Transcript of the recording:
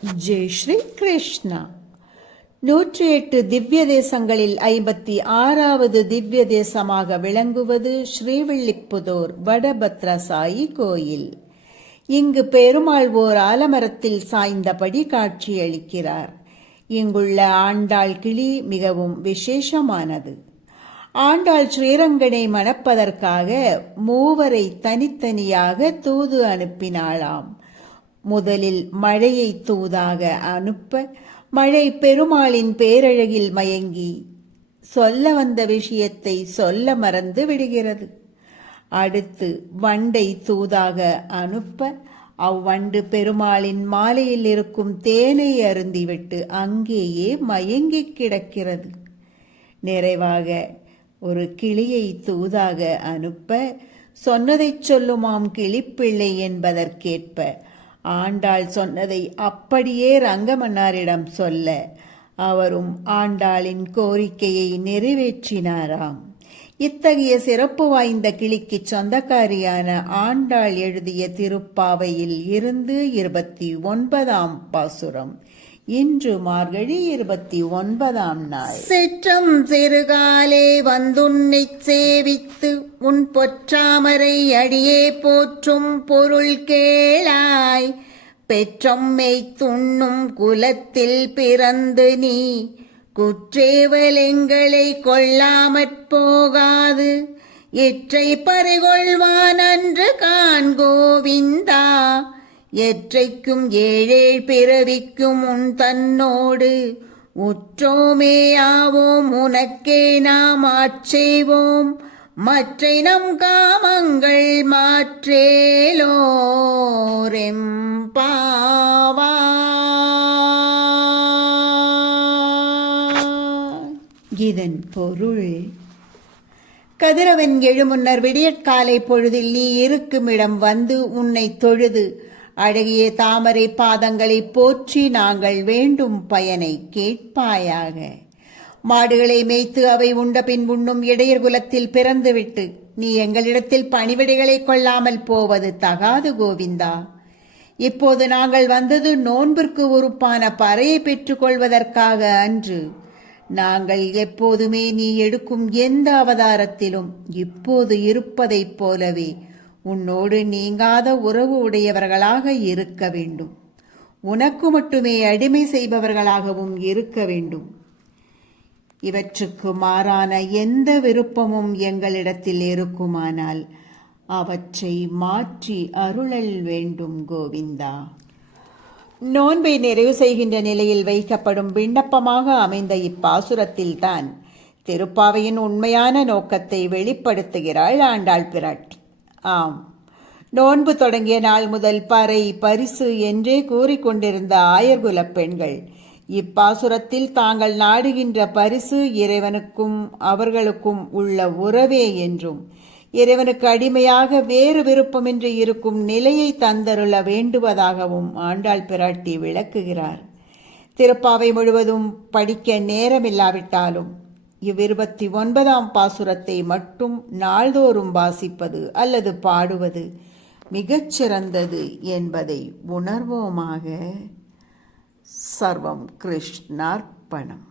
ஜெய் ஸ்ரீ கிருஷ்ணா. நூற்றி எட்டு திவ்ய தேசங்களில் ஐம்பத்தி ஆறாவது திவ்ய தேசமாக விளங்குவது ஸ்ரீவில்லிப்புதூர் வடபத்ரசாயி கோயில். இங்கு பெருமாள் ஓர் ஆலமரத்தில் சாய்ந்தபடி காட்சியளிக்கிறார். இங்குள்ள ஆண்டாள் கிளி மிகவும் விசேஷமானது. ஆண்டாள் ஸ்ரீரங்கனை மணப்பதற்காக மூவரை தனித்தனியாக தூது அனுப்பினாளாம். முதலில் மழையை தூதாக அனுப்ப மழை பெருமாளின் பேரழகில் மயங்கி சொல்ல வந்த விஷயத்தை சொல்ல மறந்து விடுகிறது. அடுத்து வண்டை தூதாக அனுப்ப அவ்வண்டு பெருமாளின் மாலையில் இருக்கும் தேனை அருந்திவிட்டு அங்கேயே மயங்கி கிடக்கிறது. நிறைவாக ஒரு கிளியை தூதாக அனுப்ப சொன்னதைச் சொல்லுமாம் கிளிப்பிள்ளை என்பதற்கேற்ப ஆண்டாள் சொன்னதை அப்படியே ரங்கமன்னாரிடம் சொல்ல அவரும் ஆண்டாளின் கோரிக்கையை நிறைவேற்றினாராம். இத்தகைய சிறப்பு வாய்ந்த கிளிக்கு சொந்தக்காரியான ஆண்டாள் எழுதிய திருப்பாவையில் இருந்து இருபத்தி ஒன்பதாம் பாசுரம். இன்று மார்கழி இருபத்தி ஒன்பதாம் நாள். சிற்றம் சிறுகாலே வந்துன்னை சேவித்து உன் பொற்றாமரை அடியே போற்றும் பொருள் கேளாய். பெற்றம்மை துண்ணும் குலத்தில் பிறந்து நீ குற்றேவலெங்களை கொள்ளாமற் போகாது. எற்றை பறிகொள்வான் அன்று கான் கோவிந்தா எற்றைக்கும் ஏழேழ் பிறவிக்கும் உன் தன்னோடு. உற்றோமேயாவோம் உனக்கே நாம் ஆட்செய்வோம் மற்றை நம் காமங்கள் மாற்றேலோரெம்பாவா இதன் பொருள் கதிரவன் எழுமுன்னர் விடியற்காலை பொழுதில் நீ இருக்குமிடம் வந்து உன்னை தொழுது. அழகிய தாமரை பாதங்களை போற்றி நாங்கள் வேண்டும் பயனை கேட்பாயாக. மாடுகளை மேய்த்து அவை உண்ட பின் உண்ணும் இடையர் குலத்தில் பிறந்துவிட்டு நீ எங்களிடத்தில் பணிவிடைகளை கொள்ளாமல் போவது தகாது கோவிந்தா. இப்போது நாங்கள் வந்தது நோன்பிற்கு உறுப்பான பறையை பெற்றுக்கொள்வதற்காக அன்று. நாங்கள் எப்போதுமே நீ எடுக்கும் எந்த அவதாரத்திலும் இப்போது இருப்பதைப் போலவே உன்னோடு நீங்காத உறவு உடையவர்களாக இருக்க வேண்டும். உனக்கு மட்டுமே அடிமை செய்பவர்களாகவும் இருக்க வேண்டும். இவற்றுக்கு மாறான எந்த விருப்பமும் எங்களிடத்தில் இருக்குமானால் அவற்றை மாற்றி அருளல் வேண்டும் கோவிந்தா. நோன்பை நிறைவு செய்கின்ற நிலையில் வைக்கப்படும் விண்ணப்பமாக அமைந்த இப்பாசுரத்தில்தான் திருப்பாவையின் உண்மையான நோக்கத்தை வெளிப்படுத்துகிறாள் ஆண்டாள் பிராட்டி. ஆம். நோன்பு தொடங்கிய நாள் முதல் பறை பரிசு என்றே கூறிக்கொண்டிருந்த ஆயர்குலப் பெண்கள் இப்பாசுரத்தில் தாங்கள் நாடுகின்ற பரிசு இறைவனுக்கும் அவர்களுக்கும் உள்ள உறவே என்றும் இறைவனுக்கு அடிமையாக வேறு விருப்பமின்றி இருக்கும் நிலையை தந்தருள வேண்டுவதாகவும் ஆண்டாள் பிராட்டி விளக்குகிறார். திருப்பாவை முழுவதும் படிக்க நேரமில்லாவிட்டாலும் இவ்விருபத்தி ஒன்பதாம் பாசுரத்தை மட்டும் நாள்தோறும் வாசிப்பது அல்லது பாடுவது மிகச்சிறந்தது என்பதை உணர்வோமாக சர்வம் கிருஷ்ணார்ப்பணம்.